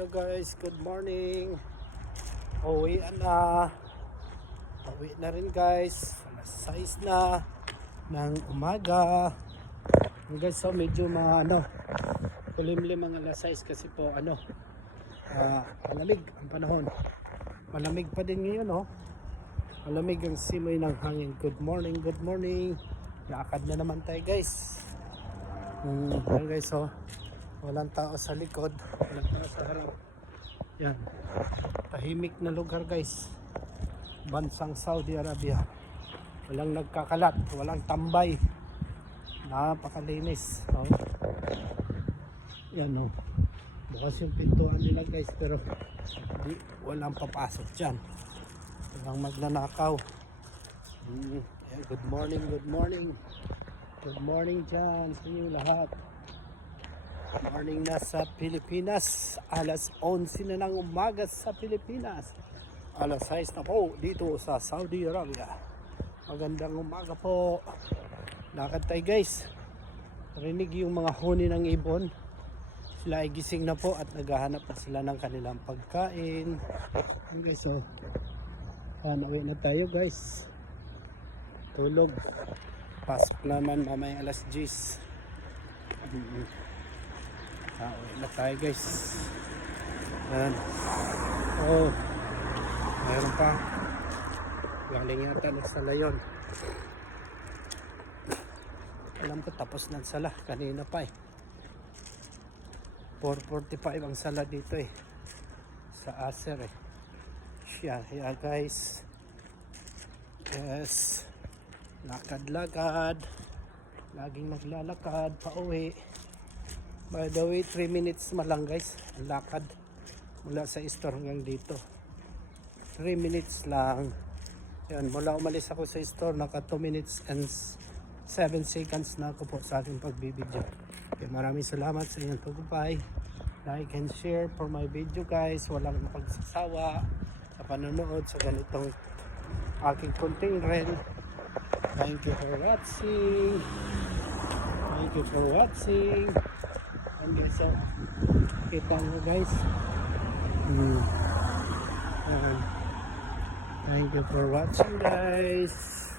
Hello guys, good morning. Uwi na. Uwi na rin guys. Alas 6 na ng umaga. Guys, so medyo kulimlim ang alas 6 kasi po malamig ang panahon. Malamig pa din ngayon Malamig ang simoy ng hangin. Good morning, good morning. Lakad na naman tayo guys. Ayan guys, walang tao sa likod, walang tao sa harap. Yan, tahimik na lugar guys. Bansang Saudi Arabia. Walang nagkakalat, walang tambay. Napakalinis. Yan bukas yung pintuan nila guys, pero walang papasok dyan. Walang magnanakaw. Yan, good morning, good morning. Good morning dyan sa inyo lahat. Morning na sa Pilipinas. Alas 11 na ng umaga sa Pilipinas. Alas 6 na po dito sa Saudi Arabia. Magandang umaga po. Lakad tayo guys. Narinig yung mga huni ng ibon. Sila ay gising na po at naghahanap na sila ng kanilang pagkain. Yan guys, uwi na tayo guys. Tulog. Pasok naman mamaya alas 10. Uwi na tayo guys. Yan. Mayroon pa. Galing yata nagsala yun. Alam ko tapos ng sala. Kanina pa 4:45 ang sala dito sa Aser Siya guys. Yes. Lakad-lakad. Laging naglalakad pa uwi. By the way, 3 minutes malang guys ang lakad mula sa store hanggang dito. 3 minutes lang. Yan, mula umalis ako sa store naka 2 minutes and 7 seconds na ako po sa aking pagbibideo. Okay, maraming salamat sa inyong pagpapay. Like and share for my video guys. Walang pagsasawa sa panonood sa ganitong aking content rin. Thank you for watching. Thank you for watching. And guys, kita nyo guys. Thank you for watching guys.